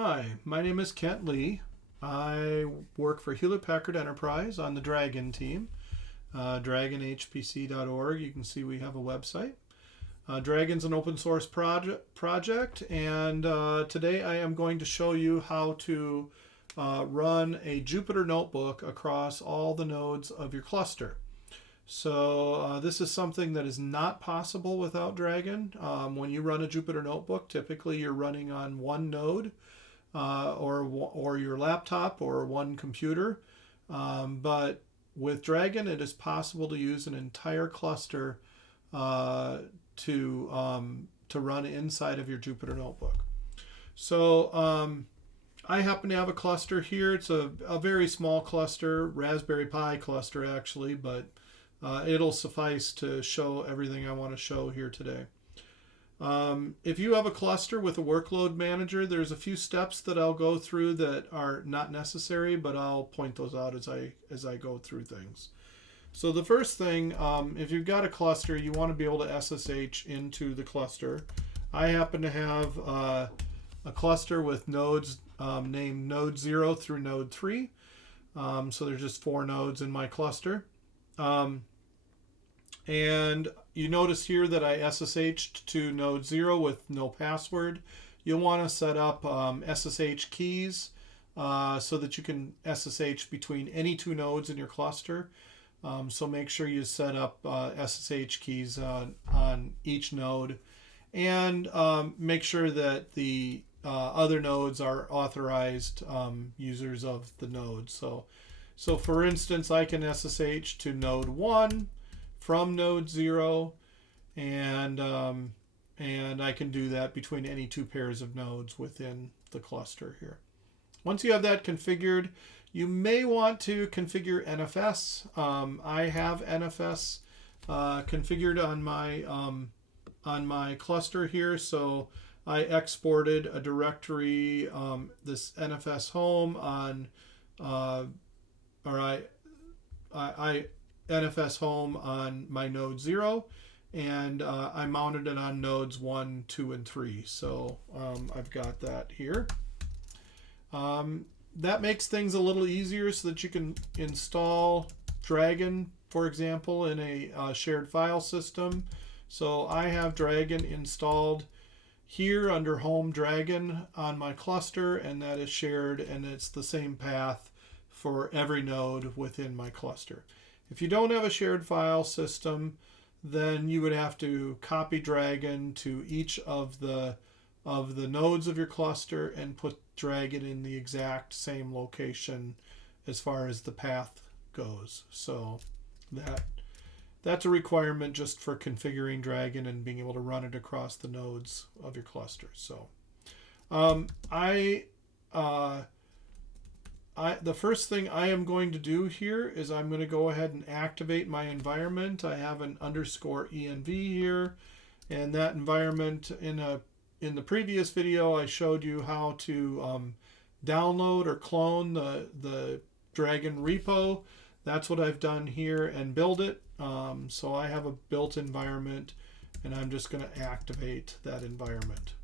Hi, my name is Kent Lee. I work for Hewlett Packard Enterprise on the Dragon team, dragonhpc.org. You can see we have a website. Dragon's an open source project, and today I am going to show you how to run a Jupyter notebook across all the nodes of your cluster. So this is something that is not possible without Dragon. When you run a Jupyter notebook, typically you're running on one node or your laptop or one computer. But with Dragon, it is possible to use an entire cluster to run inside of your Jupyter notebook. So I happen to have a cluster here. It's a very small cluster, Raspberry Pi cluster actually, but it'll suffice to show everything I want to show here today. If you have a cluster with a workload manager, there's a few steps that I'll go through that are not necessary, but I'll point those out as I go through things. So the first thing, if you've got a cluster, you want to be able to SSH into the cluster. I happen to have a cluster with nodes named node 0 through node 3. So there's just 4 nodes in my cluster. And you notice here that I SSH'd to node 0 with no password. You'll want to set up SSH keys so that you can SSH between any 2 nodes in your cluster. So make sure you set up SSH keys on each node, and make sure that the other nodes are authorized users of the node. So for instance, I can SSH to node 1 from node 0, and I can do that between any 2 pairs of nodes within the cluster here. Once you have that configured, you may want to configure NFS. I have NFS configured on my cluster here, so I exported a directory, this NFS home on, I NFS home on my node 0, and I mounted it on nodes 1, 2, and 3. So I've got that here. That makes things a little easier so that you can install Dragon, for example, in a shared file system. So I have Dragon installed here under Home Dragon on my cluster, and that is shared, and it's the same path for every node within my cluster. If you don't have a shared file system, then you would have to copy Dragon to each of the nodes of your cluster and put Dragon in the exact same location as far as the path goes. So that's a requirement just for configuring Dragon and being able to run it across the nodes of your cluster. So the first thing I am going to do here is I'm going to go ahead and activate my environment. I have an _env here, and that environment, in the previous video I showed you how to download or clone the Dragon repo. That's what I've done here, and build it. So I have a built environment, and I'm just going to activate that environment.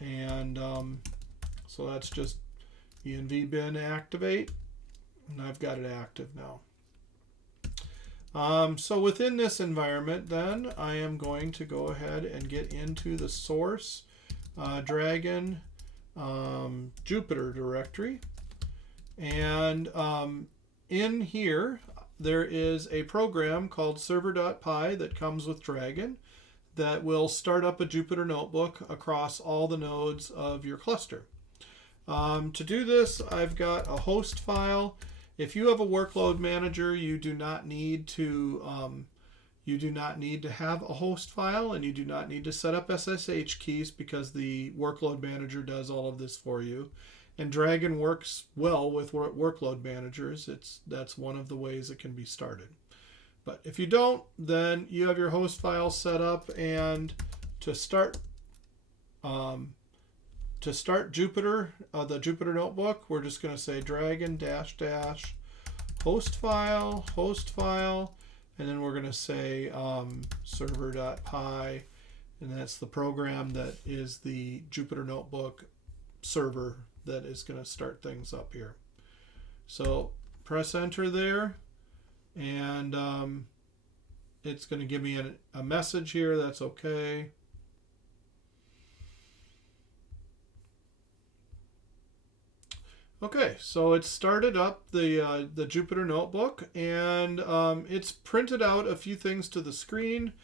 And so that's just env bin activate, and I've got it active now. So within this environment, then I am going to go ahead and get into the source Dragon Jupyter directory, and in here there is a program called server.py that comes with Dragon that will start up a Jupyter notebook across all the nodes of your cluster. To do this, I've got a host file. If you have a workload manager, you do not need to have a host file, and you do not need to set up SSH keys because the workload manager does all of this for you. And Dragon works well with workload managers. That's one of the ways it can be started. But if you don't, then you have your host file set up, and to start Jupyter, the Jupyter notebook, we're just going to say Dragon -- host file, and then we're going to say server.py, and that's the program that is the Jupyter notebook server that is going to start things up here. So press enter there, and it's going to give me a message here. That's okay. Okay, so it started up the Jupyter Notebook, and it's printed out a few things to the screen.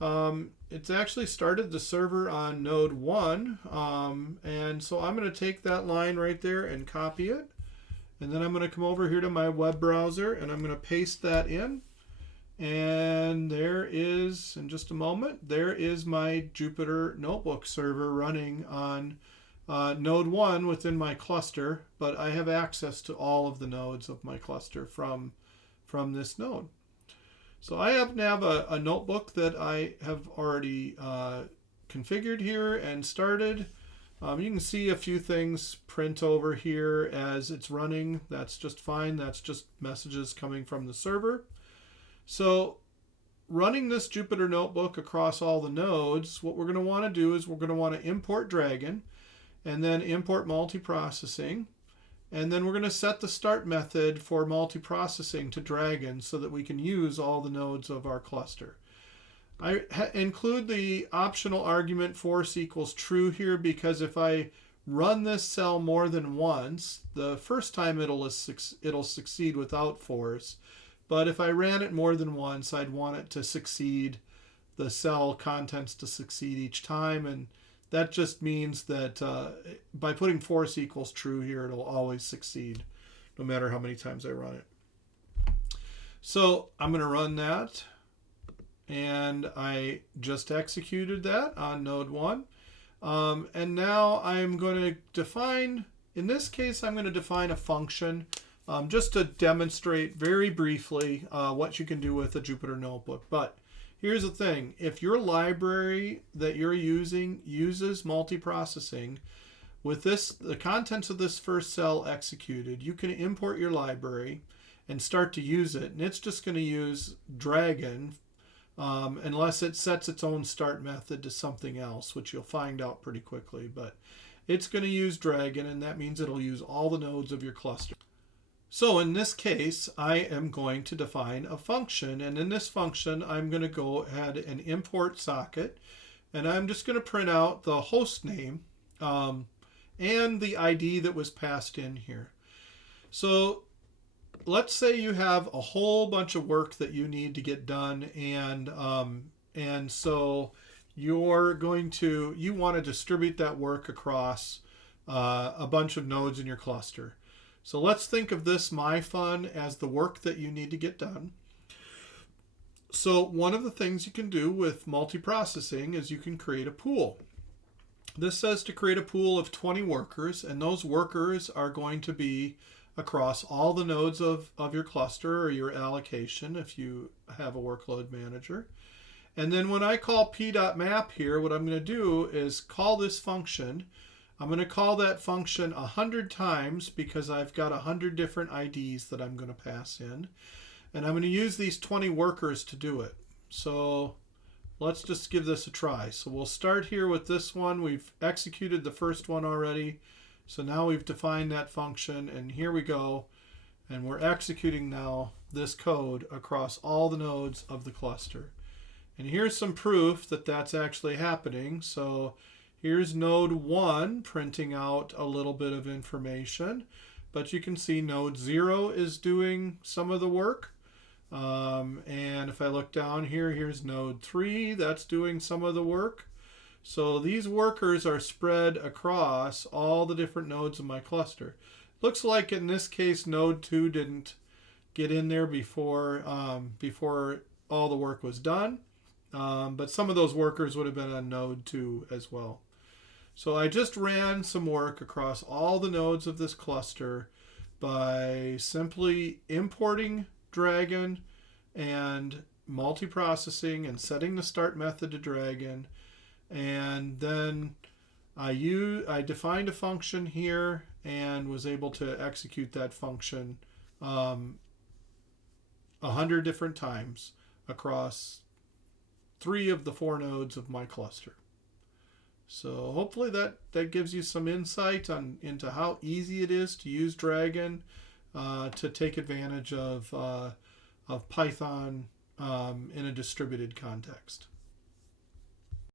It's actually started the server on node 1, and so I'm going to take that line right there and copy it, and then I'm going to come over here to my web browser, and I'm going to paste that in, and there is, in just a moment, there is my Jupyter Notebook server running on node 1 within my cluster, but I have access to all of the nodes of my cluster from this node. So I happen to have a notebook that I have already configured here and started. You can see a few things print over here as it's running. That's just fine. That's just messages coming from the server. So running this Jupyter Notebook across all the nodes, what we're going to want to do is we're going to want to import Dragon, and then import multiprocessing, and then we're going to set the start method for multiprocessing to Dragon so that we can use all the nodes of our cluster. I include the optional argument force equals true here because if I run this cell more than once, the first time it'll succeed without force, but if I ran it more than once, I'd want it to succeed, the cell contents to succeed each time, and that just means that by putting force equals true here, it'll always succeed, no matter how many times I run it. So I'm going to run that, and I just executed that on node 1. And now I'm going to define, in this case, I'm going to define a function just to demonstrate very briefly what you can do with a Jupyter Notebook. But here's the thing, if your library that you're using uses multiprocessing, with the contents of this first cell executed, you can import your library and start to use it. And it's just going to use Dragon unless it sets its own start method to something else, which you'll find out pretty quickly. But it's going to use Dragon, and that means it'll use all the nodes of your cluster. So in this case, I am going to define a function, and in this function, I'm going to go ahead and import socket, and I'm just going to print out the host name and the ID that was passed in here. So let's say you have a whole bunch of work that you need to get done, and so you want to distribute that work across a bunch of nodes in your cluster. So let's think of this myFun as the work that you need to get done. So one of the things you can do with multiprocessing is you can create a pool. This says to create a pool of 20 workers, and those workers are going to be across all the nodes of your cluster or your allocation if you have a workload manager. And then when I call p.map here, what I'm going to do is call this function. I'm going to call that function 100 times because I've got 100 different IDs that I'm going to pass in. And I'm going to use these 20 workers to do it. So let's just give this a try. So we'll start here with this one. We've executed the first one already. So now we've defined that function, and here we go. And we're executing now this code across all the nodes of the cluster. And here's some proof that that's actually happening. So here's node 1 printing out a little bit of information, but you can see node 0 is doing some of the work. And if I look down here, here's node 3, that's doing some of the work. So these workers are spread across all the different nodes of my cluster. Looks like in this case, node 2 didn't get in there before all the work was done. But some of those workers would have been on node 2 as well. So I just ran some work across all the nodes of this cluster by simply importing Dragon and multiprocessing and setting the start method to Dragon. And then I defined a function here and was able to execute that function 100 different times across 3 of the 4 nodes of my cluster. So hopefully that gives you some insight into how easy it is to use Dragon to take advantage of Python in a distributed context.